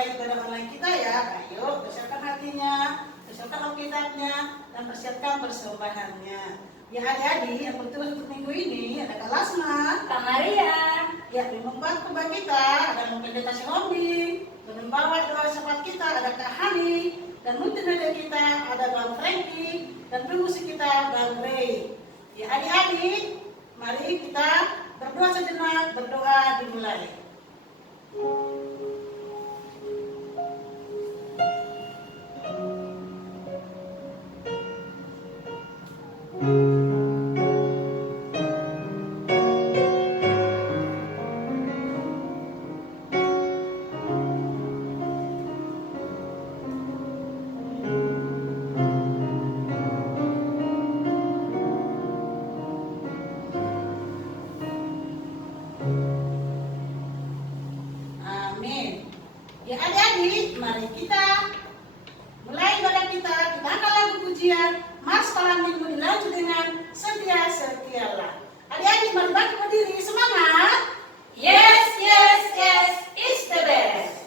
mulai ibadah online kita ya. Ayo persiapkan hatinya, persiapkan alkitabnya, dan persiapkan persembahannya. Ya adik-adik, yang bertugas untuk minggu ini ada Kak Lasma, Kak Maria. ya membantu kebak kita, ada pendeta Hobi, membawa doa syafaat kita ada Kak Hani, dan multimedia kita ada Bang Franky, dan pemusik kita Bang Ray. Ya adik-adik, mari kita berdoa sejenak, berdoa dimulai. Amin. Ya adik-adik, mari kita mulai ibadah kita. Kita angkat lagu pujian Mas Malam Minggu dilanjut dengan Setia Setialah. Adik-adik mari bangkit berdiri, semangat. Yes, yes, yes, it's the best.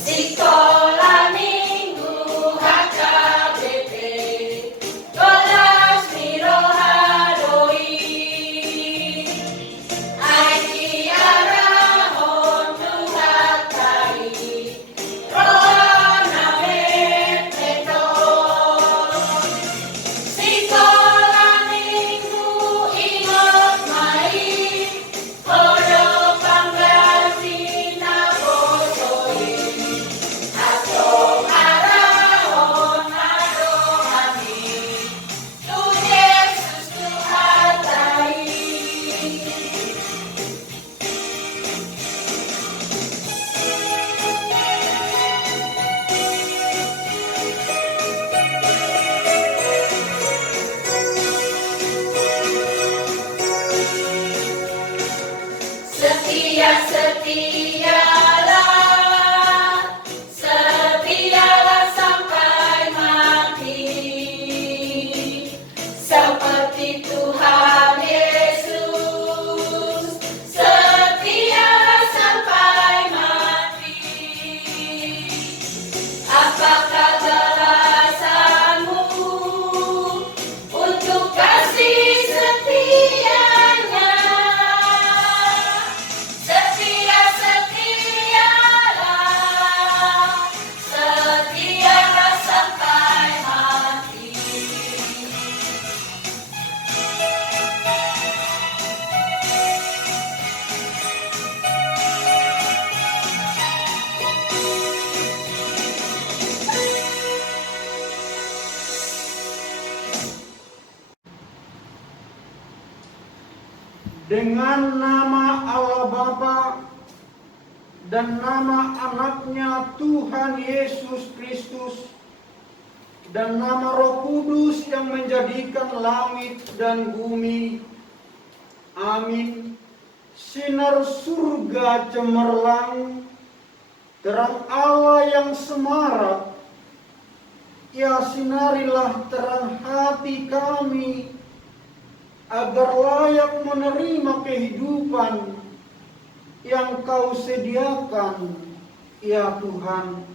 Sekolah Minggu HKBP kelas Mirohadoi Aikiara Hondu Hatai Rohana Meteto Sekolah Minggu ingat mai Kodo Panggasina Bosoi Atong arahon arohani Tu Yesus Tuhatai Setialah sampai mati seperti Tuhan Yesus. Setialah sampai mati. Apakah balasanmu untuk kasih setianya? Setialah sampai mati. Dengan nama Allah Bapa dan nama anaknya Tuhan Yesus Kristus dan nama Roh Kudus yang menjadikan langit dan bumi. Amin. Sinar surga cemerlang, terang Allah yang semarak, ya sinarilah terang hati kami, agar layak menerima kehidupan yang Kau sediakan, ya Tuhan.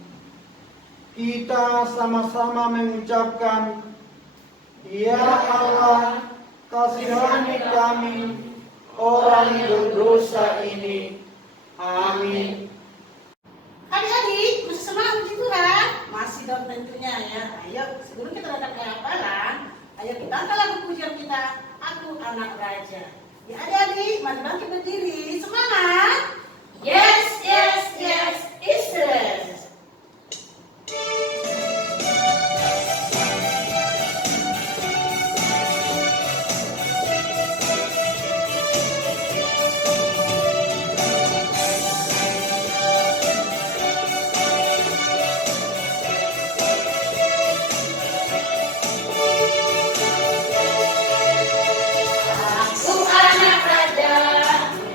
Kita sama-sama mengucapkan, ya Allah, kasihani kami, orang berdosa ini. Amin. Adik-adik, masih semangat puji Tuhan? Masih dong tentunya ya. Ayo, sebelum kita datang ke hafalan, ayo kita angkat lagu pujian kita, Aku Anak Raja. Ya adik-adik, mari bangkit berdiri, semangat. Yes, yes, yes, it's the best. Aku anak raja,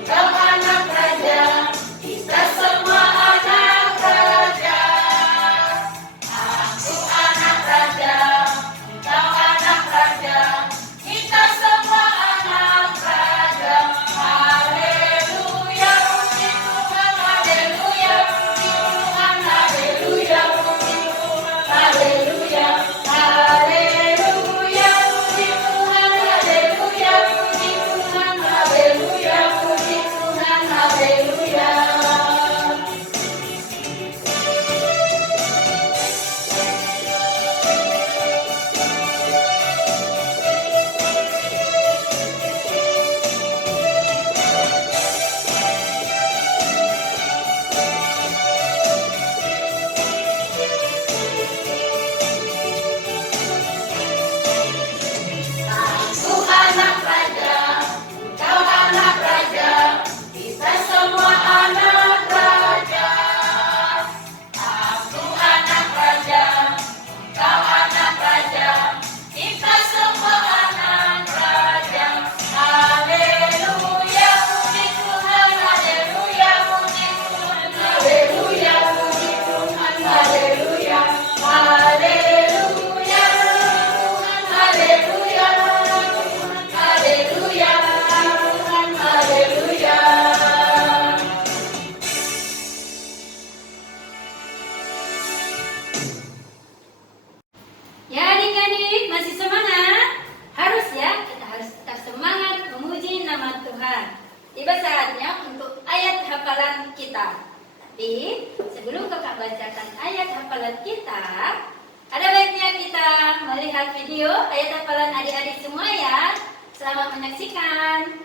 kau anak raja, kita semua anak bacakan ayat hafalan kita, ada baiknya kita melihat video ayat hafalan adik-adik semua ya. Selamat menyaksikan.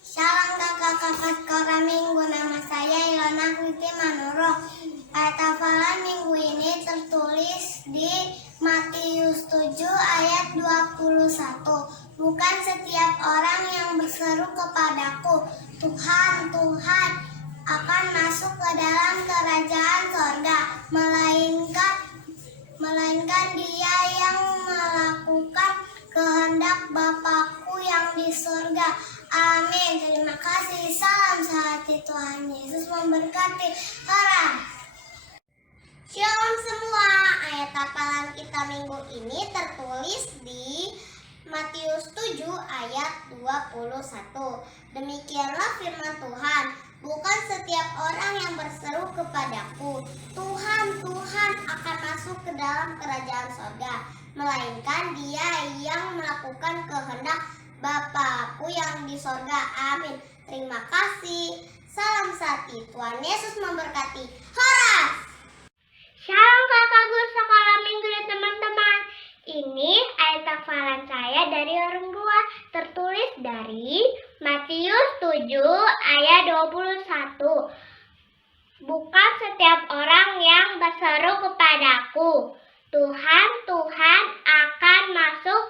Shalom kakak-kakak sekolah minggu, nama saya Ilona Kriti Manuro. Ayat hafalan minggu ini tertulis di Matius 7 ayat 21. Bukan setiap orang yang berseru kepadaku, Tuhan, Tuhan, akan masuk ke dalam kerajaan sorga, melainkan dia yang melakukan kehendak Bapakku yang di surga. Amin. Terima kasih. Salam sehati, Tuhan Yesus memberkati. Ora. Shalom semua. Ayat hafalan kita minggu ini tertulis di Matius 7 ayat 21. Demikianlah firman Tuhan. Bukan setiap orang yang berseru kepadaku, Tuhan, Tuhan, akan masuk ke dalam kerajaan sorga, melainkan dia yang melakukan kehendak Bapakku yang di sorga. Amin. Terima kasih. Salam sati. Tuhan Yesus memberkati. Horas. Shalom kakak guru sekolah minggu dan teman-teman. Ini ayat hafalan saya dari orang tua, tertulis dari Matius 7 ayat 21. Bukan setiap orang yang berseru kepadaku, Tuhan, Tuhan, akan masuk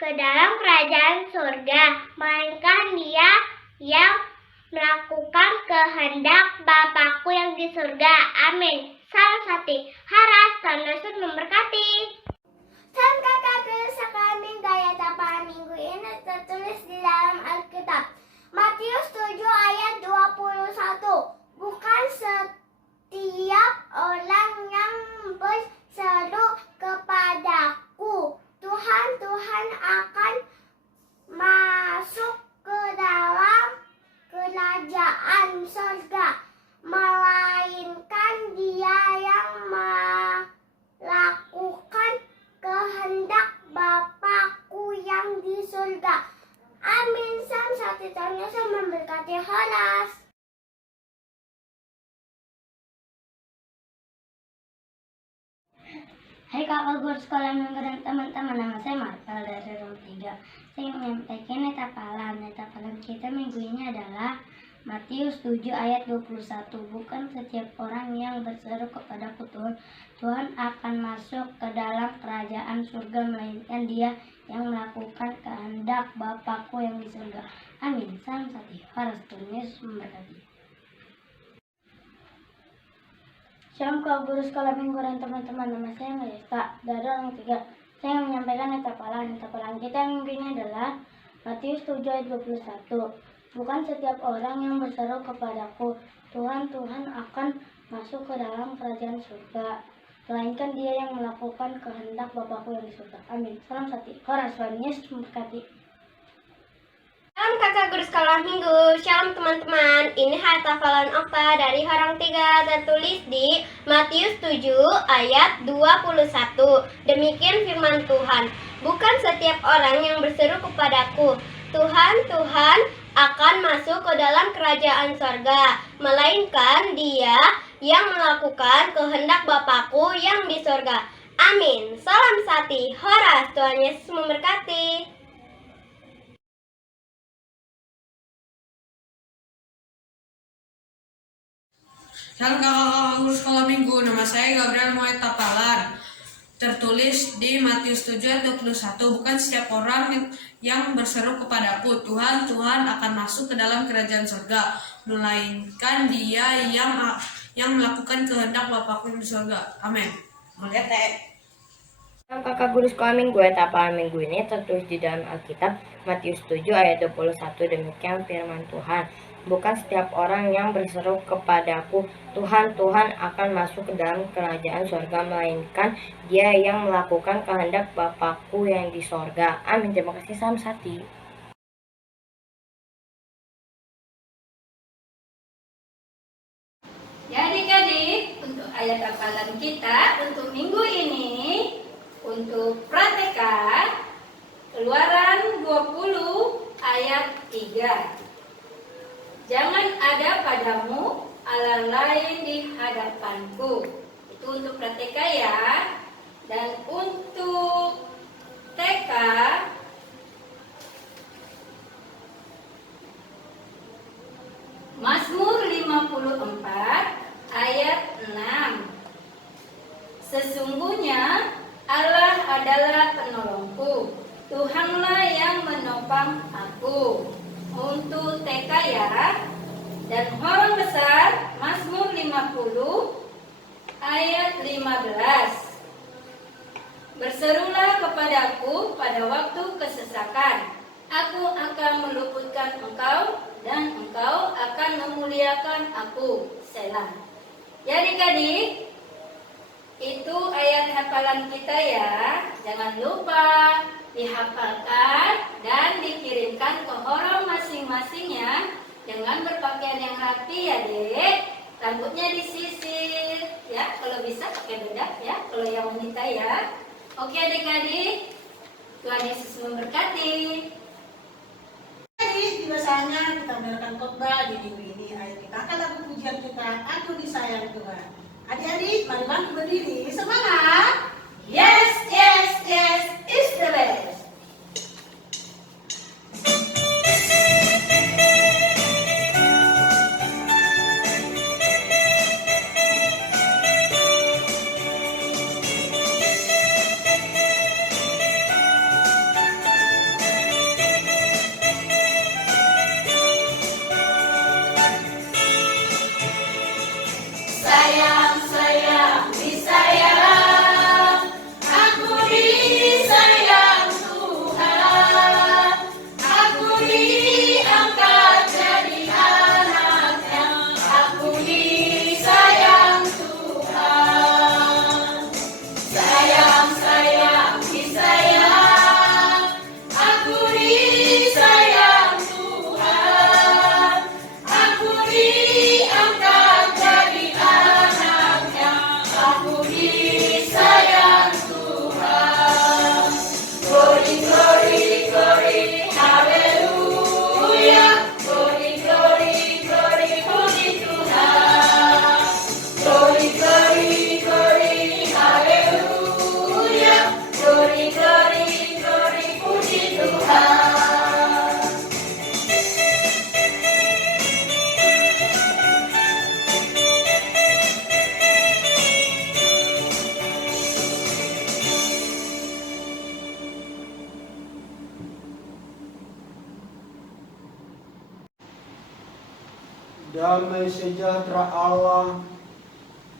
ke dalam kerajaan surga, melainkan dia yang melakukan kehendak Bapakku yang di surga. Amin. Salam sati. Haras, Tuhan Yesus memberkati. Salam kakak guru sekolah minggu, ayat hafalan minggu ini tertulis di dalam Alkitab. Matius 7 ayat 21. Bukan setiap orang yang berseru kepadaku, Tuhan, Tuhan, akan masuk ke dalam kerajaan surga, melainkan dia yang melakukan kehendak Bapakku yang di surga. Amin. Salam satu, Tuhan Yesus memberkati. Horas. Hai kakak guru sekolah minggu dan teman-teman, nama saya Marvel dari Ruang 3. Saya menyampaikan ayat hafalan kita minggu ini adalah Matius 7 ayat 21. Bukan setiap orang yang berseru kepadaku Tuhan, Tuhan akan masuk ke dalam kerajaan surga, melainkan dia yang melakukan kehendak Bapakku yang di surga. Amin. Salam sati. Harus Tuhan Yesus memberkati. Shalom kakak guru sekolah minggu dan teman-teman, nama saya Melisa dari Ruang 3. Saya menyampaikan ayat hafalan kita minggu ini adalah Matius 7 ayat 21. Bukan setiap orang yang berseru kepadaku, Tuhan, Tuhan, akan masuk ke dalam kerajaan surga, melainkan dia yang melakukan kehendak Bapakku yang di surga. Amin. Salam sati. Horas, Tuhan Yesus memberkati. Salam kakak guru sekolah minggu. Shalom teman-teman. Ini ayat hafalan Okta dari Horang 3 tertulis di Matius 7 ayat 21. Demikian firman Tuhan. Bukan setiap orang yang berseru kepadaku, Tuhan, Tuhan, akan masuk ke dalam kerajaan sorga, melainkan dia yang melakukan kehendak Bapakku yang di sorga. Amin. Salam sati. Horas. Tuhan Yesus memberkati. Shalom kakak guru sekolah minggu, nama saya Gabriel Muhammad Tapalan. Tertulis di Matius 7 ayat 21. Bukan setiap orang yang berseru kepadaku, Tuhan, Tuhan, akan masuk ke dalam kerajaan surga, melainkan dia yang melakukan kehendak Bapakku yang di surga. Amin. Kakak guru sekolah minggu, ayat hafalan minggu ini tertulis di dalam Alkitab Matius 7 ayat 21. Demikian firman Tuhan. Bukan setiap orang yang berseru kepadaku, Tuhan, Tuhan, akan masuk ke dalam kerajaan sorga, melainkan dia yang melakukan kehendak Bapakku yang di sorga. Amin. Terima kasih. Salam sati. Ya adik-adik, untuk ayat hafalan kita untuk minggu ini, untuk praktika Keluaran 20 ayat 3. Jangan ada padamu Allah lain di hadapanku. Itu untuk pra-TK ya. Dan untuk TK Mazmur 54 ayat 6. Sesungguhnya Allah adalah penolongku, Tuhanlah yang menopang aku. Untuk TK ya. Dan huruf besar Mazmur 50 ayat 15. Berserulah kepadaku pada waktu kesesakan. Aku akan meluputkan engkau dan engkau akan memuliakan aku. Selah. Ya adik-adik, itu ayat hafalan kita ya. Jangan lupa dihafalkan dan dikirimkan ke orang masing-masingnya dengan berpakaian yang rapi ya dek. Rambutnya disisir ya, kalau bisa pakai bedak ya, kalau yang wanita ya. Oke adik-adik, Tuhan Yesus memberkati. Jadi biasanya kita mendengarkan khotbah di minggu ini. Ayo kita angkat lagu pujian kita, Aku Disayang Tuhan. Adik-adik, mari bantu berdiri. Semangat! Yes, yes, yes, is the best. Sayang, sayang, disayang. Aku disayang Tuhan. Aku diangkat jadi anaknya. Aku disayang Tuhan. Sayang, sayang, disayang. Aku disayang Tuhan. Aku diangkat jadi anaknya. Aku disayang Tuhan. Glory, glory, glory, haleluya. Glory, glory, glory, puji Tuhan. Glory, glory, glory, haleluya. Glory, glory, glory, puji Tuhan. Damai sejahtera Allah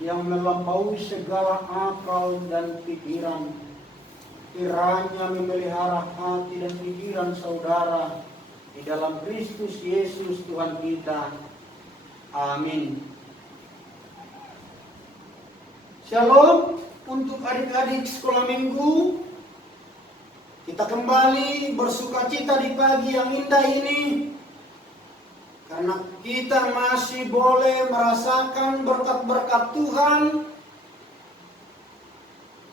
yang melampaui segala akal dan pikiran, kiranya memelihara hati dan pikiran saudara di dalam Kristus Yesus Tuhan kita. Amin. Shalom untuk adik-adik sekolah minggu. Kita kembali bersukacita di pagi yang indah ini, karena kita masih boleh merasakan berkat-berkat Tuhan.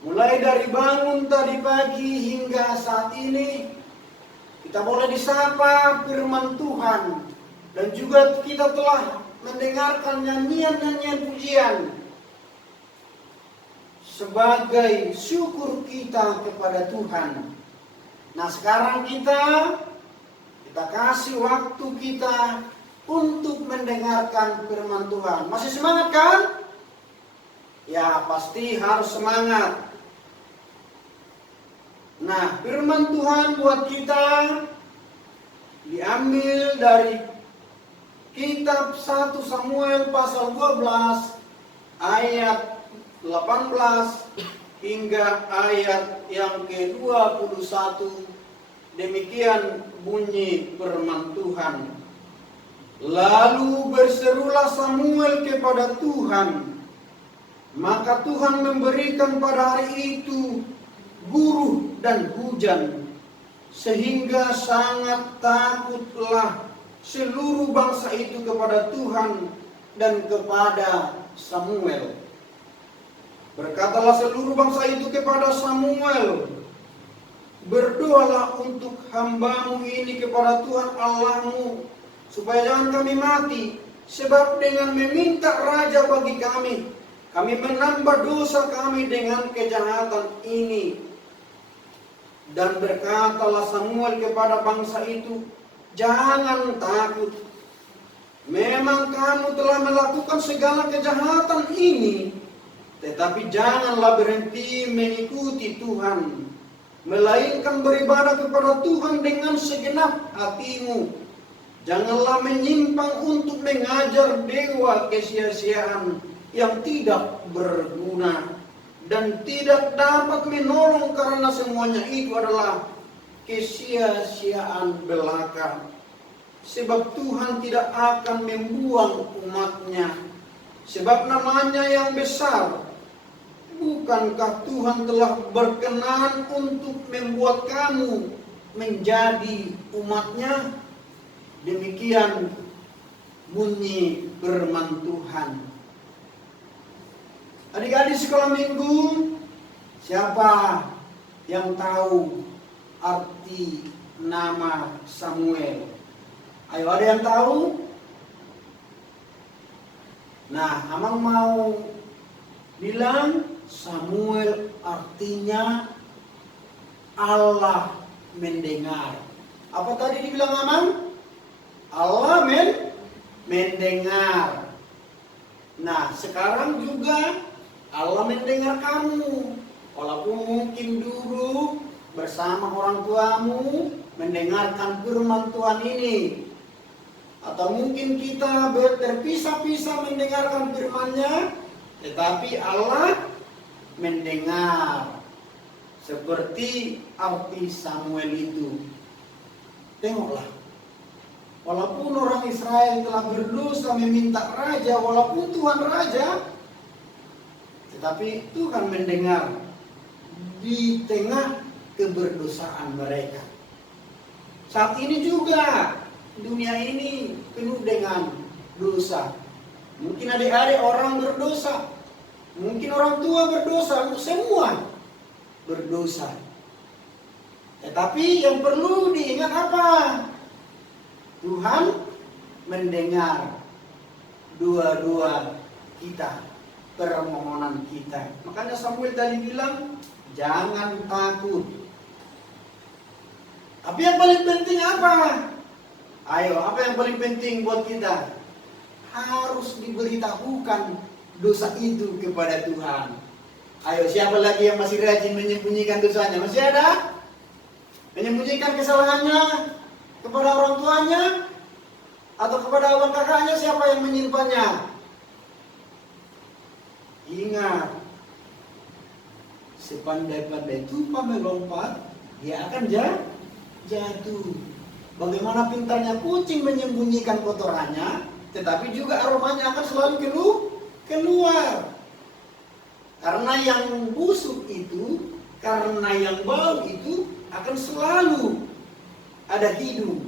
Mulai dari bangun tadi pagi hingga saat ini, kita boleh disapa firman Tuhan. Dan juga kita telah mendengarkan nyanyian-nyanyian pujian sebagai syukur kita kepada Tuhan. Nah sekarang kita kasih waktu kita untuk mendengarkan firman Tuhan. Masih semangat kan? Ya pasti harus semangat. Nah firman Tuhan buat kita diambil dari kitab 1 Samuel pasal 12 ayat 18 hingga ayat yang ke-21. Demikian bunyi firman Tuhan. Lalu berserulah Samuel kepada Tuhan, maka Tuhan memberikan pada hari itu guruh dan hujan, sehingga sangat takutlah seluruh bangsa itu kepada Tuhan dan kepada Samuel. Berkatalah seluruh bangsa itu kepada Samuel, berdoalah untuk hambamu ini kepada Tuhan Allahmu, supaya jangan kami mati, sebab dengan meminta raja bagi kami menambah dosa kami dengan kejahatan ini. Dan berkatalah Samuel kepada bangsa itu, jangan takut. Memang kamu telah melakukan segala kejahatan ini, tetapi janganlah berhenti mengikuti Tuhan, melainkan beribadah kepada Tuhan dengan segenap hatimu. Janganlah menyimpang untuk mengajar dewa kesia-siaan yang tidak berguna dan tidak dapat menolong, karena semuanya itu adalah kesia-siaan belaka. Sebab Tuhan tidak akan membuang umatnya, sebab namanya yang besar. Bukankah Tuhan telah berkenan untuk membuat kamu menjadi umatnya? Demikian bunyi firman Tuhan. Adik-adik sekolah minggu, siapa yang tahu arti nama Samuel? Ayo, ada yang tahu? Nah, Amang mau bilang Samuel artinya Allah mendengar. Apa tadi dibilang Amang? Allah mendengar. Nah, sekarang juga Allah mendengar kamu. Walaupun mungkin dulu bersama orang tuamu mendengarkan firman Tuhan ini, atau mungkin kita terpisah-pisah mendengarkan firman-Nya, tetapi Allah mendengar. Seperti arti Samuel itu. Tengoklah, walaupun orang Israel telah berdosa meminta raja, walaupun Tuhan raja, tetapi Tuhan mendengar di tengah keberdosaan mereka. Saat ini juga dunia ini penuh dengan dosa. Mungkin adik-adik orang berdosa, mungkin orang tua berdosa, semua berdosa. Tetapi yang perlu diingat apa? Tuhan mendengar dua-dua kita, permohonan kita. Makanya Samuel tadi bilang, jangan takut. Tapi yang paling penting apa? Ayo, apa yang paling penting buat kita? Harus diberitahukan dosa itu kepada Tuhan. Ayo, siapa lagi yang masih rajin menyembunyikan dosanya? Masih ada? Menyembunyikan kesalahannya kepada orang tuanya atau kepada abang kakaknya? Siapa yang menyimpannya? Ingat, sepandai-pandai tupa melompat, dia akan jatuh. Bagaimana pintarnya kucing menyembunyikan kotorannya, tetapi juga aromanya akan selalu keluar. Karena yang busuk itu, karena yang bau itu akan selalu ada hidung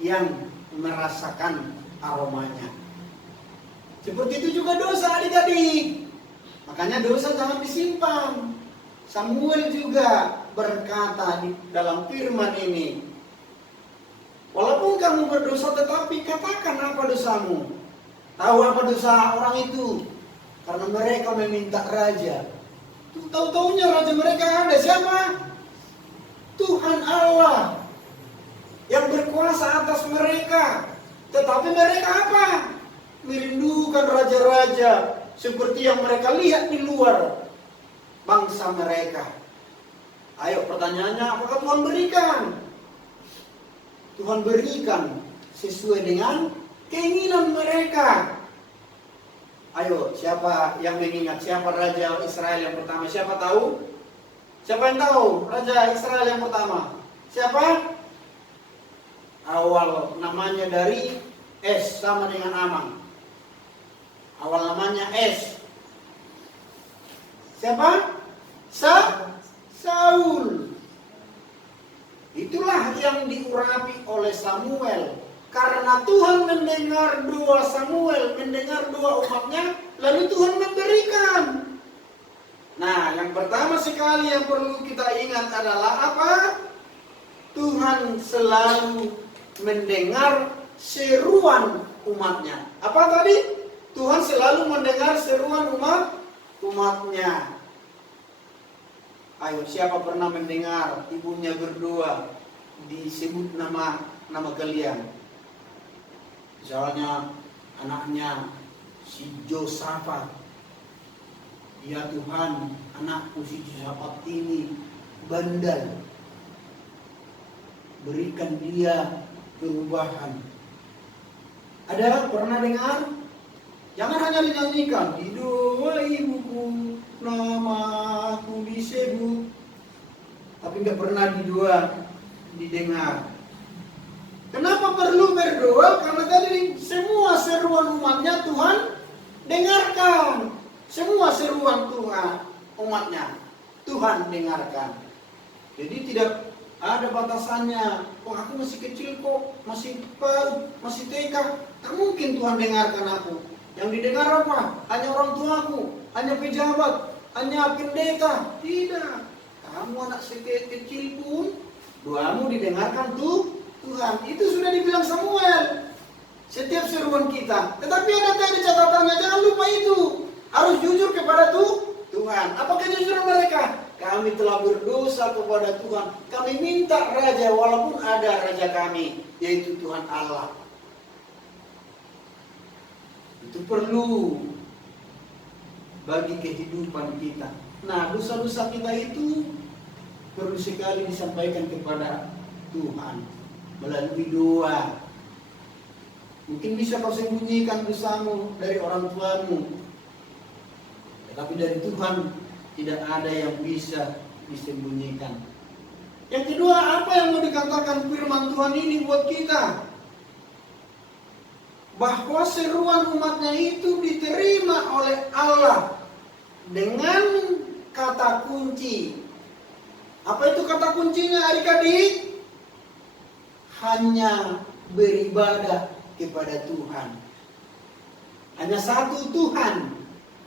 yang merasakan aromanya. Seperti itu juga dosa, adik-adik. Makanya dosa jangan disimpan. Samuel juga berkata di dalam firman ini, walaupun kamu berdosa, tetapi katakan apa dosamu. Tahu apa dosa orang itu? Karena mereka meminta raja. Tahu-taunya raja mereka ada siapa? Tuhan Allah yang berkuasa atas mereka. Tetapi mereka apa? Merindukan raja-raja seperti yang mereka lihat di luar bangsa mereka. Ayo, pertanyaannya, apakah Tuhan berikan? Tuhan berikan sesuai dengan keinginan mereka. Ayo, siapa yang mengingat siapa raja Israel yang pertama? Siapa tahu? Siapa yang tahu raja Israel yang pertama? Siapa? Awal namanya dari S sama dengan Amang. Awal namanya S. Siapa? Saul. Itulah yang diurapi oleh Samuel. Karena Tuhan mendengar doa Samuel, mendengar doa umatnya, lalu Tuhan memberikan Nah, yang pertama sekali yang perlu kita ingat adalah apa? Tuhan selalu mendengar seruan umatnya. Apa tadi? Tuhan selalu mendengar seruan umatnya. Ayo, siapa pernah mendengar ibunya berdoa disebut nama kalian? Misalnya anaknya si Josafat. Ya Tuhan, anakku si Josafat ini bandel. Berikan dia perubahan. Ada pernah dengar? Jangan hanya dinyanyikan. Di doa ibuku, namaku disebut. Tapi nggak pernah didengar. Kenapa perlu berdoa? Karena tadi semua seruan umatnya Tuhan dengarkan. Semua seruan Tuhan umatnya Tuhan dengarkan. Jadi tidak ada batasannya. Oh, aku masih kecil kok, masih PAUD, masih TK. Tak mungkin Tuhan dengarkan aku. Yang didengar apa? Hanya orang tuaku, hanya pejabat, hanya pendeta. Tidak. Kamu anak kecil pun doamu didengarkan Tuhan. Itu sudah dibilang Samuel. Setiap seruan kita. Tetapi ada tadi catatannya, jangan lupa itu. Harus jujur kepada Tuhan. Apa kejujuran mereka? Kami telah berdosa kepada Tuhan. Kami minta raja walaupun ada raja kami, yaitu Tuhan Allah. Itu perlu bagi kehidupan kita. Nah, dosa-dosa kita itu perlu sekali disampaikan kepada Tuhan melalui doa. Mungkin bisa kau sembunyikan dosamu dari orang tuamu, tapi dari Tuhan tidak ada yang bisa disembunyikan. Yang kedua, apa yang mau dikatakan firman Tuhan ini buat kita? Bahwa seruan umatnya itu diterima oleh Allah dengan kata kunci. Apa itu kata kuncinya adik-adik? Hanya beribadah kepada Tuhan. Hanya satu Tuhan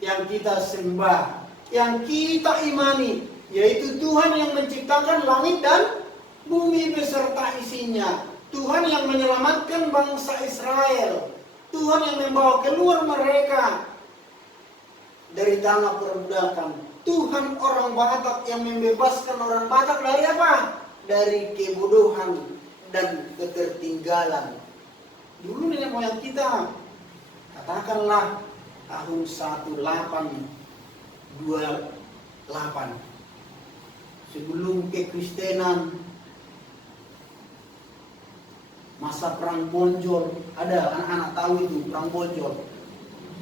yang kita sembah, yang kita imani, yaitu Tuhan yang menciptakan langit dan bumi beserta isinya. Tuhan yang menyelamatkan bangsa Israel. Tuhan yang membawa keluar mereka dari tanah perbudakan. Tuhan orang Batak yang membebaskan orang Batak dari apa? Dari kebodohan dan ketertinggalan. Dulu nenek moyang kita, katakanlah tahun 1828 sebelum kekristenan, masa perang Bonjol. Ada anak-anak tahu itu perang Bonjol.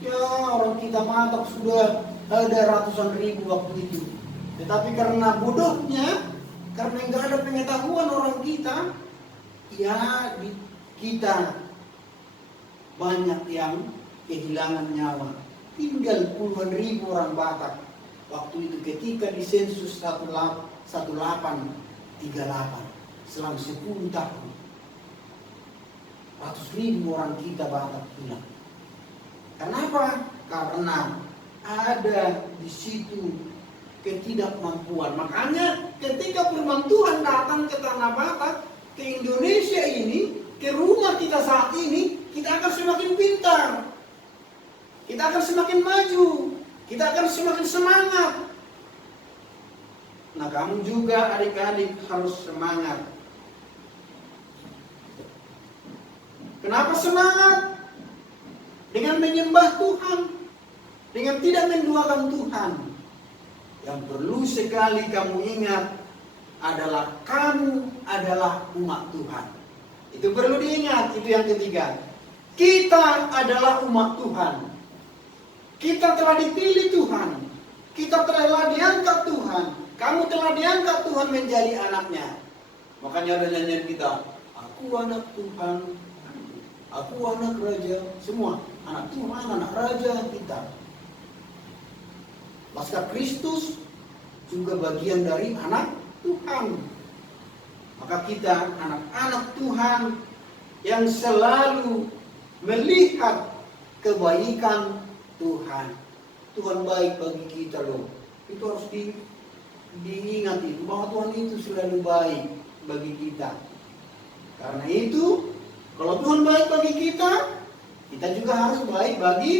Ya, orang kita Batak sudah ada ratusan ribu waktu itu. Tetapi karena bodohnya, karena nggak ada pengetahuan orang kita, ya kita banyak yang kehilangan nyawa. Tinggal puluhan ribu orang Batak waktu itu ketika disensus 1838 selama 10 tahun. Ratus ribu orang kita Batak hilang. Kenapa? Karena ada di situ ketidakmampuan. Makanya ketika firman Tuhan datang ke tanah Batak, ke Indonesia ini, ke rumah kita saat ini, kita akan semakin pintar. Kita akan semakin maju. Kita akan semakin semangat. Nah, kamu juga adik-adik harus semangat. Kenapa semangat? Dengan menyembah Tuhan. Dengan tidak menduakan Tuhan. Yang perlu sekali kamu ingat adalah kamu adalah umat Tuhan. Itu perlu diingat. Itu yang ketiga. Kita adalah umat Tuhan. Kita telah dipilih Tuhan. Kita telah diangkat Tuhan. Kamu telah diangkat Tuhan menjadi anaknya. Makanya ada nyanyian kita. Aku anak Tuhan. Aku anak raja. Semua anak Tuhan, anak raja kita. Pasca Kristus juga bagian dari anak Tuhan. Maka kita anak-anak Tuhan yang selalu melihat kebaikan Tuhan. Tuhan baik bagi kita loh. Itu harus diingat itu bahwa Tuhan itu selalu baik bagi kita. Karena itu, kalau Tuhan baik bagi kita, kita juga harus baik bagi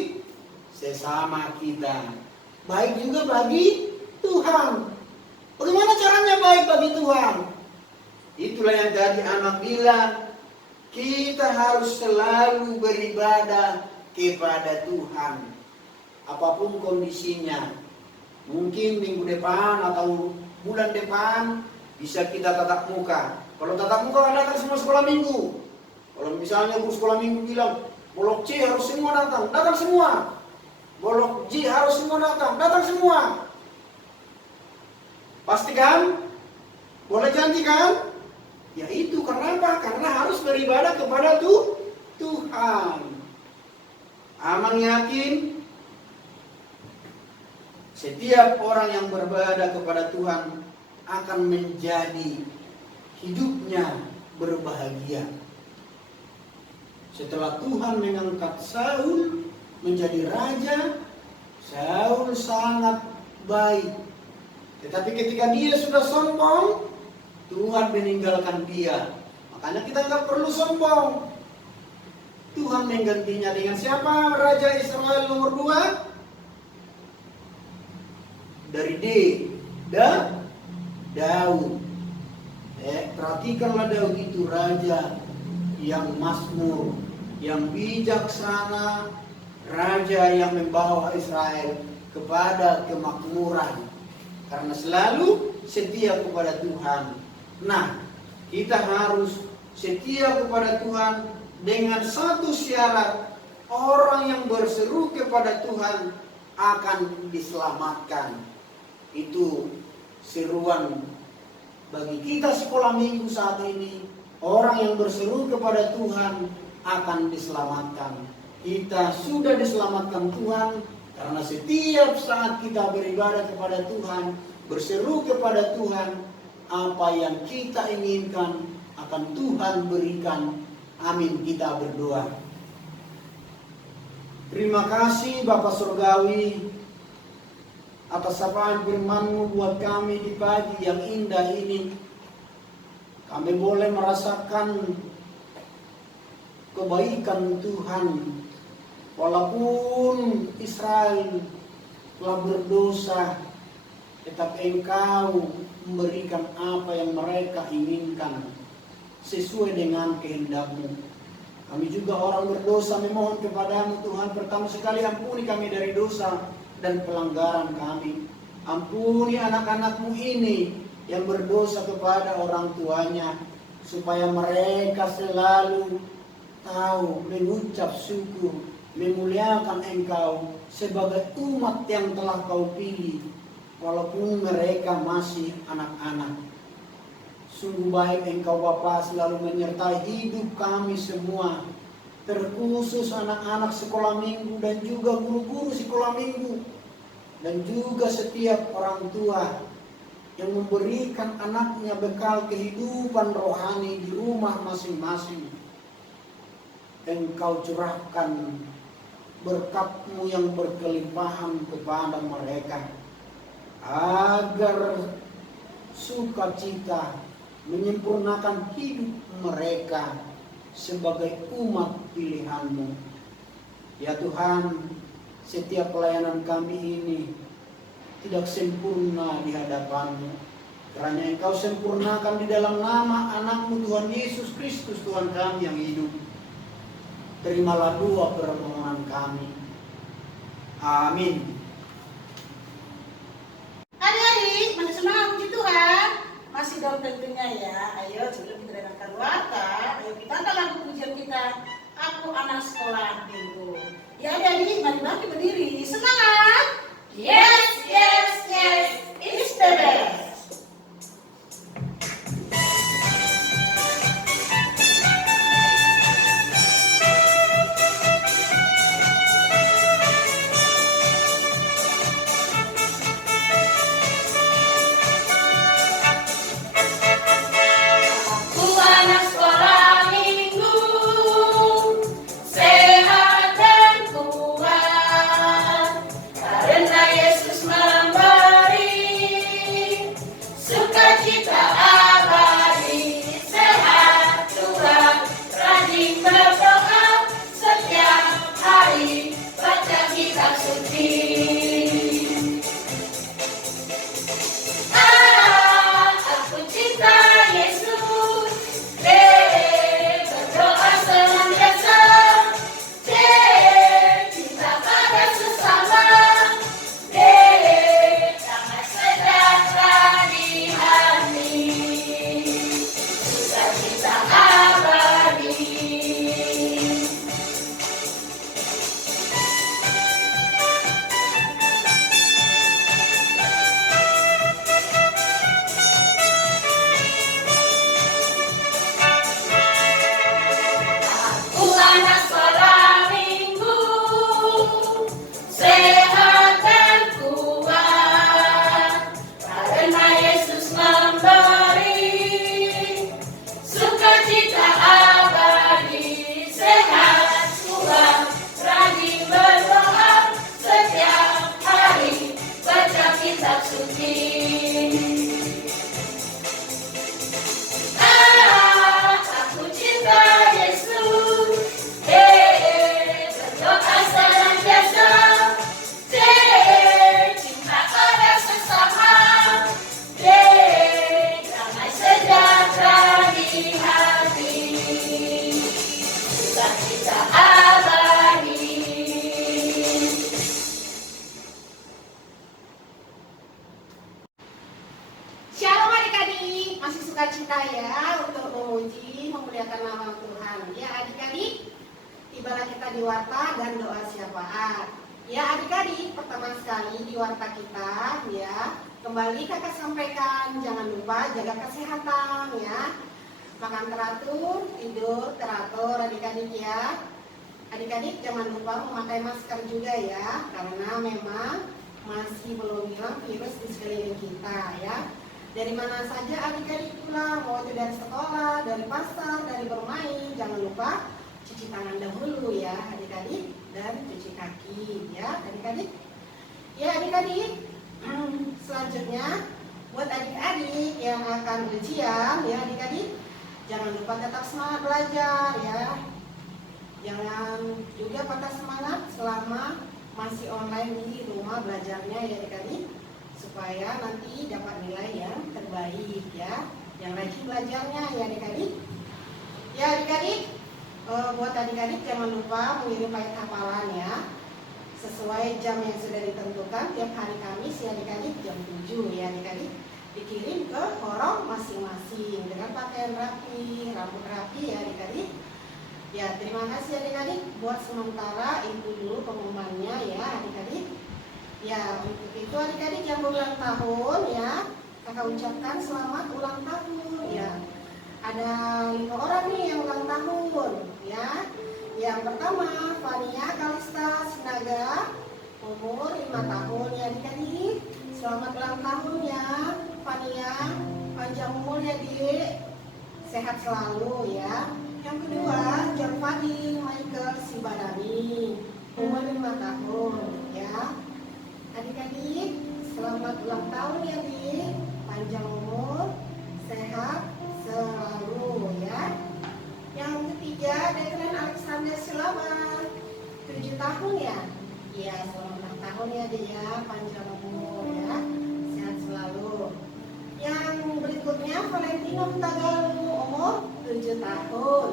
sesama kita. Baik juga bagi Tuhan. Bagaimana caranya baik bagi Tuhan? Itulah yang tadi anak bilang, kita harus selalu beribadah kepada Tuhan. Apapun kondisinya. Mungkin minggu depan atau bulan depan bisa kita tatap muka. Kalau tatap muka datang semua sekolah minggu. Kalau misalnya guru sekolah minggu bilang, Bolok C harus semua datang, datang semua. Bolok J harus semua datang, datang semua. Pastikan? Boleh janji kan? Ya itu karena apa? Karena harus beribadah kepada Tuhan. Aman yakin? Setiap orang yang beribadah kepada Tuhan akan menjadi hidupnya berbahagia. Setelah Tuhan mengangkat Saul menjadi raja, Saul sangat baik. Tetapi ketika dia sudah sombong, Tuhan meninggalkan dia. Makanya kita nggak perlu sombong. Tuhan menggantinya dengan siapa? Raja Israel nomor 2? Dari Daud. Perhatikanlah Daud itu raja yang makmur, yang bijaksana, raja yang membawa Israel kepada kemakmuran. Karena selalu setia kepada Tuhan. Nah, kita harus setia kepada Tuhan dengan satu syarat. Orang yang berseru kepada Tuhan akan diselamatkan. Itu seruan bagi kita sekolah minggu saat ini. Orang yang berseru kepada Tuhan akan diselamatkan. Kita sudah diselamatkan Tuhan karena setiap saat kita beribadah kepada Tuhan, berseru kepada Tuhan, apa yang kita inginkan akan Tuhan berikan. Amin, kita berdoa. Terima kasih Bapa Surgawi atas sapaan firman-Mu buat kami di pagi yang indah ini. Kami boleh merasakan kebaikan Tuhan. Walaupun Israel telah berdosa, tetap Engkau memberikan apa yang mereka inginkan sesuai dengan kehendak-Mu. Kami juga orang berdosa memohon kepada-Mu Tuhan, pertama sekali ampuni kami dari dosa dan pelanggaran kami. Ampuni anak-anak-Mu ini yang berdosa kepada orang tuanya, supaya mereka selalu tahu mengucap syukur, memuliakan Engkau sebagai umat yang telah Kau pilih, walaupun mereka masih anak-anak. Sungguh baik Engkau Bapa selalu menyertai hidup kami semua, terkhusus anak-anak sekolah minggu dan juga guru-guru sekolah minggu, dan juga setiap orang tua yang memberikan anaknya bekal kehidupan rohani di rumah masing-masing. Engkau curahkan berkat-Mu yang berkelimpahan kepada mereka, agar sukacita menyempurnakan hidup mereka sebagai umat pilihan-Mu. Ya Tuhan, setiap pelayanan kami ini tidak sempurna di hadapan-Mu, karena Engkau sempurnakan di dalam nama anak-Mu Tuhan Yesus Kristus, Tuhan kami yang hidup. Terimalah doa permohonan kami. Amin. Adik-adik, masih semangat puji Tuhan? Masih dong tentunya ya. Ayo sebelum kita dengarkan wata, ayo kita angkat lagu pujian kita. Aku anak sekolah minggu. Ya adik-adik, mari bangkit berdiri. Semangat! Yes, yes, yes, it's the best. Karena Yesus memberi kata dan doa syafaat. Ya adik-adik, pertama sekali di warta kita ya, kembali kakak sampaikan jangan lupa jaga kesehatan ya. Makan teratur, tidur teratur adik-adik ya. Adik-adik jangan lupa memakai masker juga ya, karena memang masih belum hilang virus di sekeliling kita ya. Dari mana saja adik-adik pulang, mau itu dari sekolah, dari pasar, dari bermain, jangan lupa cuci tangan dahulu ya adik-adik, dan cuci kaki ya adik-adik. Ya adik-adik, selanjutnya buat adik-adik yang akan ujian ya adik-adik, jangan lupa tetap semangat belajar ya. Jangan juga patah semangat selama masih online di rumah belajarnya ya adik-adik, supaya nanti dapat nilai yang terbaik ya, yang rajin belajarnya ya adik-adik. Ya adik-adik, buat adik-adik jangan lupa mengirim file hafalan ya, sesuai jam yang sudah ditentukan tiap hari Kamis ya adik-adik, jam 7 ya adik-adik, dikirim ke horong masing-masing dengan pakaian rapi, rambut rapi ya adik-adik. Ya terima kasih adik-adik, buat sementara itu dulu pengumumannya ya adik-adik. Ya untuk itu adik-adik yang berulang tahun ya, kakak ucapkan selamat ulang tahun ya. Ada 5 orang nih yang ulang tahun ya. Yang pertama Fania Kalista Sinaga, umur 5 tahun ya adik-adik. Selamat ulang tahun ya Fania, panjang umur ya dik, sehat selalu ya. Yang kedua John Fadil Michael Sibadani, umur 5 tahun ya. Adik-adik selamat ulang tahun ya dik, panjang umur, sehat selalu ya. Yang ketiga Declan Alexander Selamat, 7 tahun ya. Iya selamat ulang tahun ya dia, panjang umur ya, sehat selalu. Yang berikutnya Valentino Tagalu, umur 7 tahun.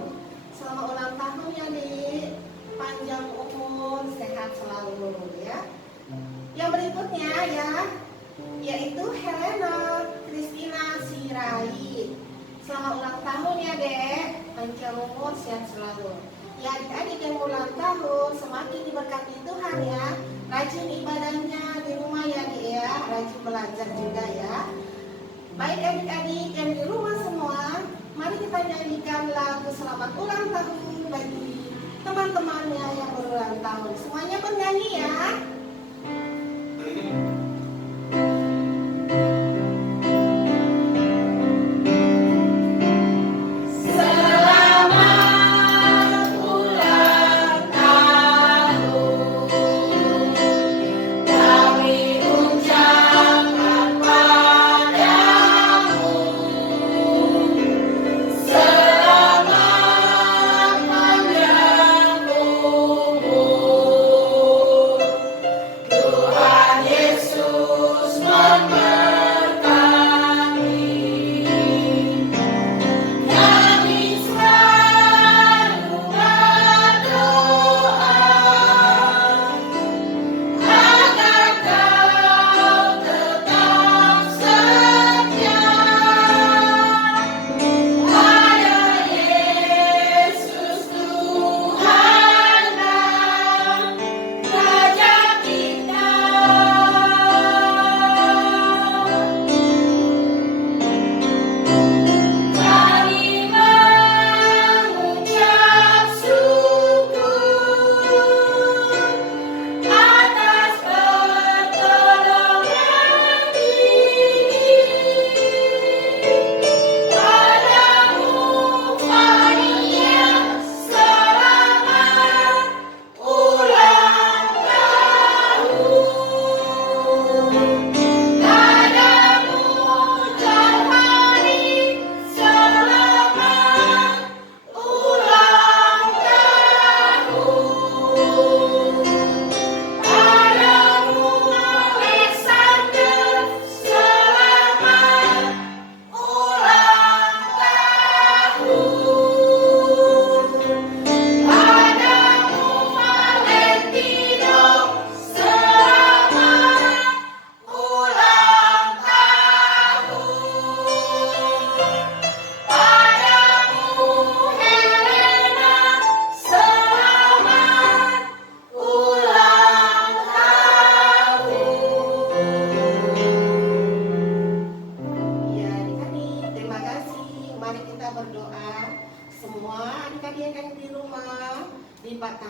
Selamat ulang tahun ya dik, panjang umur, sehat selalu ya. Yang berikutnya ya, yaitu Helena Christina Sirait. Selamat ulang tahun ya dek, panjang umur, sehat selalu. Ya adik-adik yang ulang tahun semakin diberkati Tuhan ya, rajin ibadahnya di rumah ya dek ya, rajin belajar juga ya. Baik adik-adik yang di rumah semua, mari kita nyanyikan lagu selamat ulang tahun bagi teman-temannya yang berulang tahun. Semuanya bernyanyi ya. Selamat panjang umur.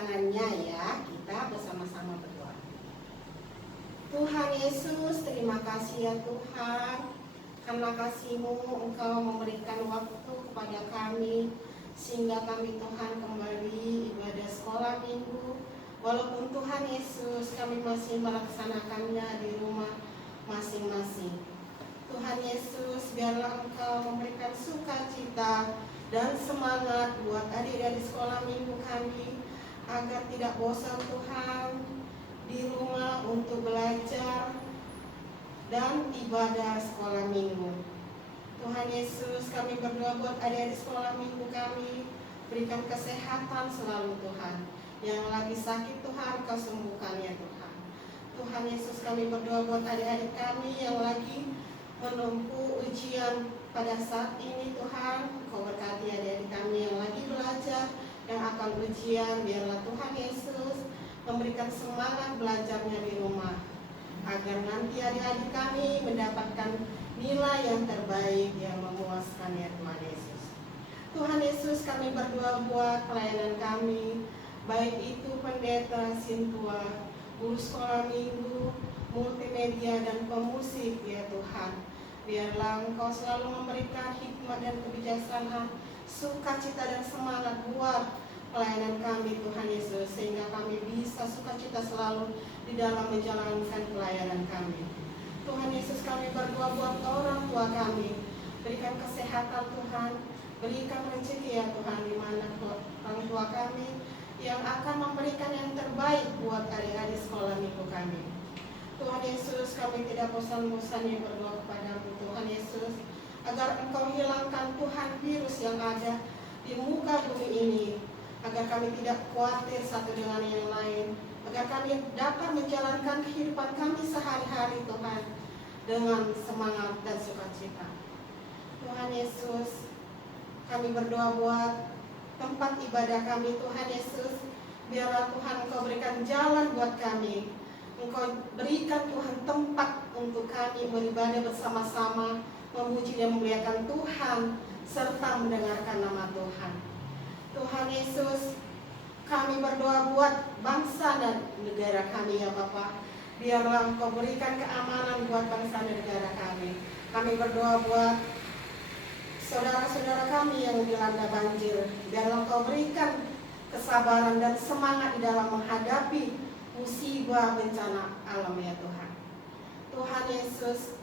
makanannya ya. Kita bersama-sama berdoa. Tuhan Yesus, terima kasih ya Tuhan. Karena kasih-Mu Engkau memberikan waktu kepada kami, sehingga kami Tuhan kembali ibadah sekolah minggu. Walaupun Tuhan Yesus kami masih melaksanakannya di rumah masing-masing. Tuhan Yesus, biarlah Engkau memberikan sukacita dan semangat buat adik-adik sekolah minggu kami, agar tidak bosan Tuhan di rumah untuk belajar dan ibadah sekolah minggu. Tuhan Yesus, kami berdoa buat adik-adik sekolah minggu kami, berikan kesehatan selalu Tuhan. Yang lagi sakit Tuhan, Kau sembuhkan ya Tuhan. Tuhan Yesus, kami berdoa buat adik-adik kami yang lagi menempuh ujian pada saat ini Tuhan. Kau berkati adik-adik kami yang lagi belajar, yang akan ujian. Biarlah Tuhan Yesus memberikan semangat belajarnya di rumah, agar nanti adik-adik kami mendapatkan nilai yang terbaik yang memuaskan ya Tuhan Yesus. Tuhan Yesus, kami berdoa buat pelayanan kami, baik itu pendeta, sintua, guru sekolah minggu, multimedia, dan pemusik ya Tuhan. Biarlah Engkau selalu memberikan hikmat dan kebijaksanaan, sukacita dan semangat buat pelayanan kami Tuhan Yesus, sehingga kami bisa sukacita selalu di dalam menjalankan pelayanan kami. Tuhan Yesus, kami berdoa buat orang tua kami, berikan kesehatan Tuhan, berikan rezeki ya Tuhan, di mana orang tua kami yang akan memberikan yang terbaik buat adik-adik sekolah minggu kami. Tuhan Yesus, kami tidak bosan-bosannya berdoa kepada-Mu Tuhan Yesus, agar Engkau hilangkan Tuhan virus yang ada di muka bumi ini, agar kami tidak khawatir satu dengan yang lain, agar kami dapat menjalankan kehidupan kami sehari-hari Tuhan dengan semangat dan sukacita. Tuhan Yesus, kami berdoa buat tempat ibadah kami Tuhan Yesus. Biarlah Tuhan Engkau berikan jalan buat kami, Engkau berikan Tuhan tempat untuk kami beribadah bersama-sama, memuji dan memuliakan Tuhan, serta mendengarkan nama Tuhan. Tuhan Yesus, kami berdoa buat bangsa dan negara kami ya Bapa. Biarlah Engkau berikan keamanan buat bangsa dan negara kami. Kami berdoa buat saudara-saudara kami yang dilanda banjir. Biarlah Engkau berikan kesabaran dan semangat di dalam menghadapi musibah bencana alam ya Tuhan. Tuhan Yesus,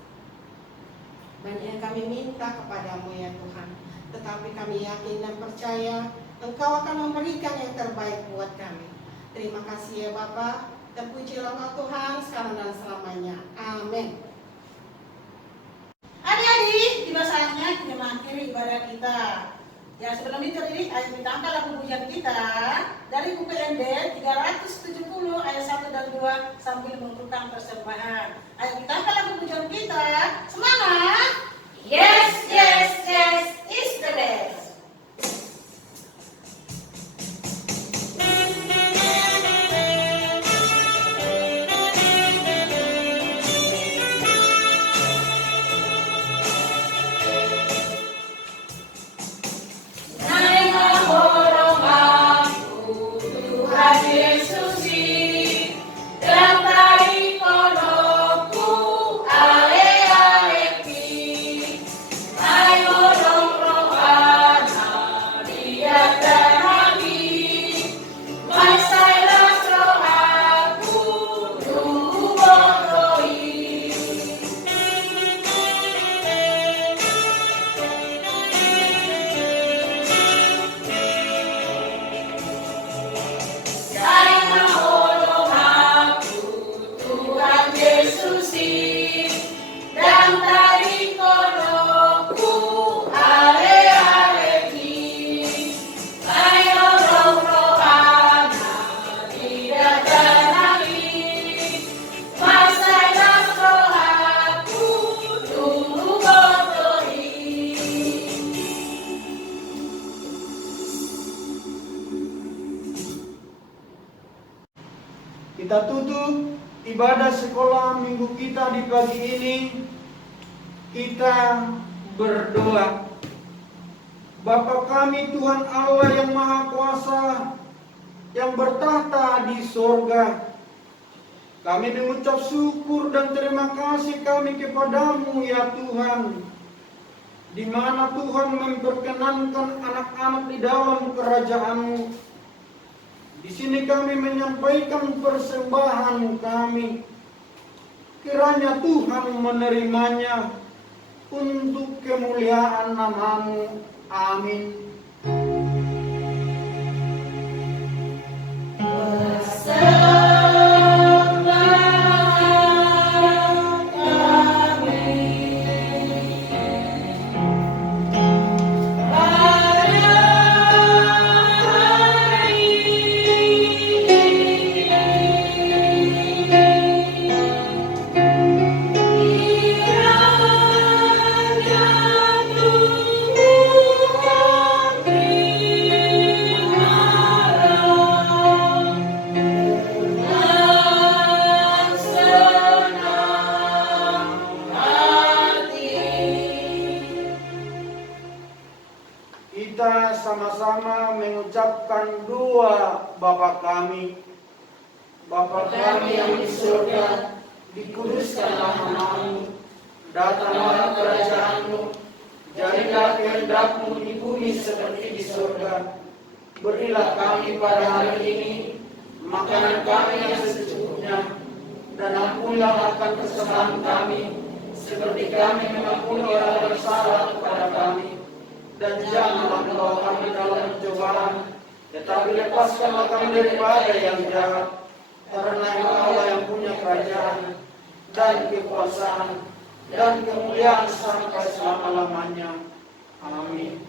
banyak yang kami minta kepadamu ya Tuhan, tetapi kami yakin dan percaya Engkau akan memberikan yang terbaik buat kami. Terima kasih ya Bapa. Terpujilah Engkau Tuhan sekarang dan selamanya. Amin. Adik-adik, tiba saatnya kita mengakhiri ibadah kita. Ya, sebelum itu ayo kita angkat lagu pujian kita dari buku ND 370 ayat 1 dan 2 sambil mengumpulkan persembahan. Ayo kita angkat lagu pujian kita. Semangat! Yes, yes, yes, is the best. Kita tutup ibadah sekolah minggu kita di pagi ini. Kita berdoa. Bapa kami Tuhan Allah yang Maha Kuasa, yang bertahta di sorga. Kami mengucap syukur dan terima kasih kami kepadamu ya Tuhan, di mana Tuhan memperkenankan anak-anak di dalam kerajaan-Mu. Di sini kami menyampaikan persembahan kami. Kiranya Tuhan menerimanya untuk kemuliaan nama-Mu. Amin. Kita sama-sama mengucapkan doa Bapa kami. Bapa kami yang di surga, dikuduskanlah nama-Mu, datanglah kerajaan-Mu, jadilah kehendak-Mu di bumi seperti di surga. Berilah kami pada hari ini makanan kami yang secukupnya, dan ampunilah akan kesalahan kami, seperti kami mengampuni orang bersalah kepada kami. Dan janganlah membawa kami dalam pencobaan, tetapi lepaskanlah kami daripada yang jahat. Karena Engkau yang punya kerajaan, dan kekuasaan, dan kemuliaan sampai selama-lamanya. Amin.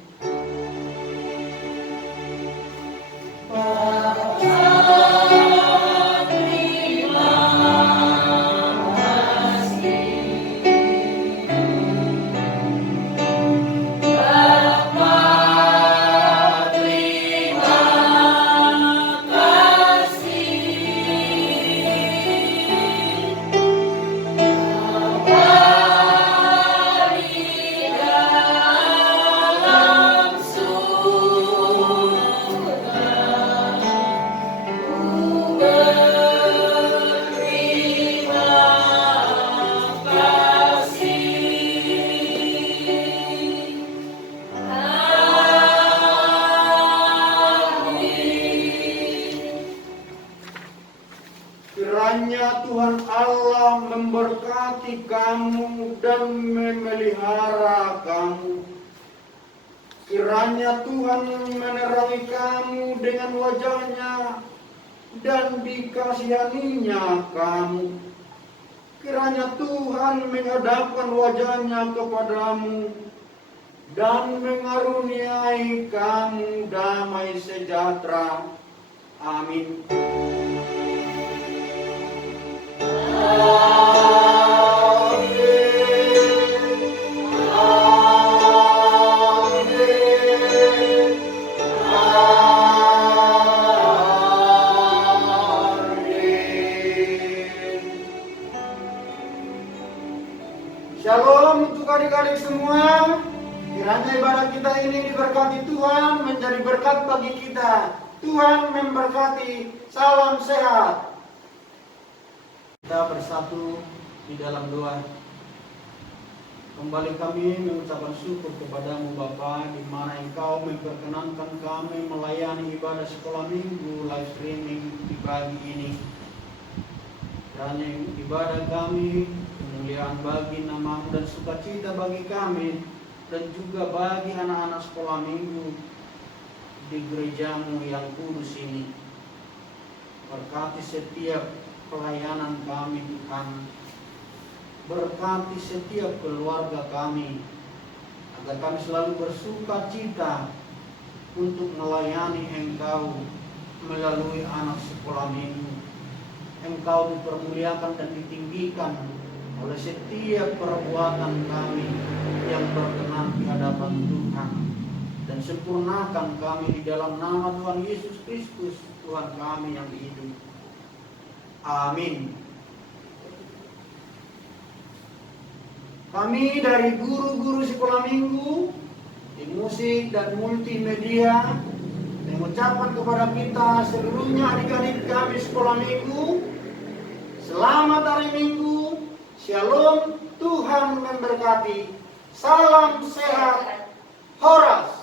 Kiranya Tuhan Allah memberkati kamu dan memelihara kamu. Kiranya Tuhan menerangi kamu dengan wajah-Nya dan dikasihaninya kamu. Kiranya Tuhan menghadapkan wajah-Nya kepadamu dan mengaruniai kamu damai sejahtera. Amin. Shalom untuk adik-adik semua. Kiranya ibadah kita ini diberkati Tuhan, menjadi berkat bagi kita. Tuhan memberkati. Salam sehat. Kita bersatu di dalam doa. Kembali kami mengucapkan syukur kepadamu Bapa, di mana Engkau memperkenankan kami melayani ibadah sekolah minggu live streaming di pagi ini. Dan ibadah kami kemuliaan bagi nama-Mu dan sukacita bagi kami, dan juga bagi anak-anak sekolah minggu di gereja-Mu yang kudus ini. Berkati setiap pelayanan kami Tuhan, berkati setiap keluarga kami, agar kami selalu bersuka cita untuk melayani Engkau melalui anak sekolah minggu. Engkau dipermuliakan dan ditinggikan oleh setiap perbuatan kami yang berkenan di hadapan Tuhan, dan sempurnakan kami di dalam nama Tuhan Yesus Kristus, Tuhan kami yang hidup. Amin. Kami dari guru-guru sekolah minggu di musik dan multimedia dengan mengucapkan kepada kita seluruhnya adik-adik kami sekolah minggu, selamat hari Minggu, Shalom, Tuhan memberkati, salam sehat, Horas.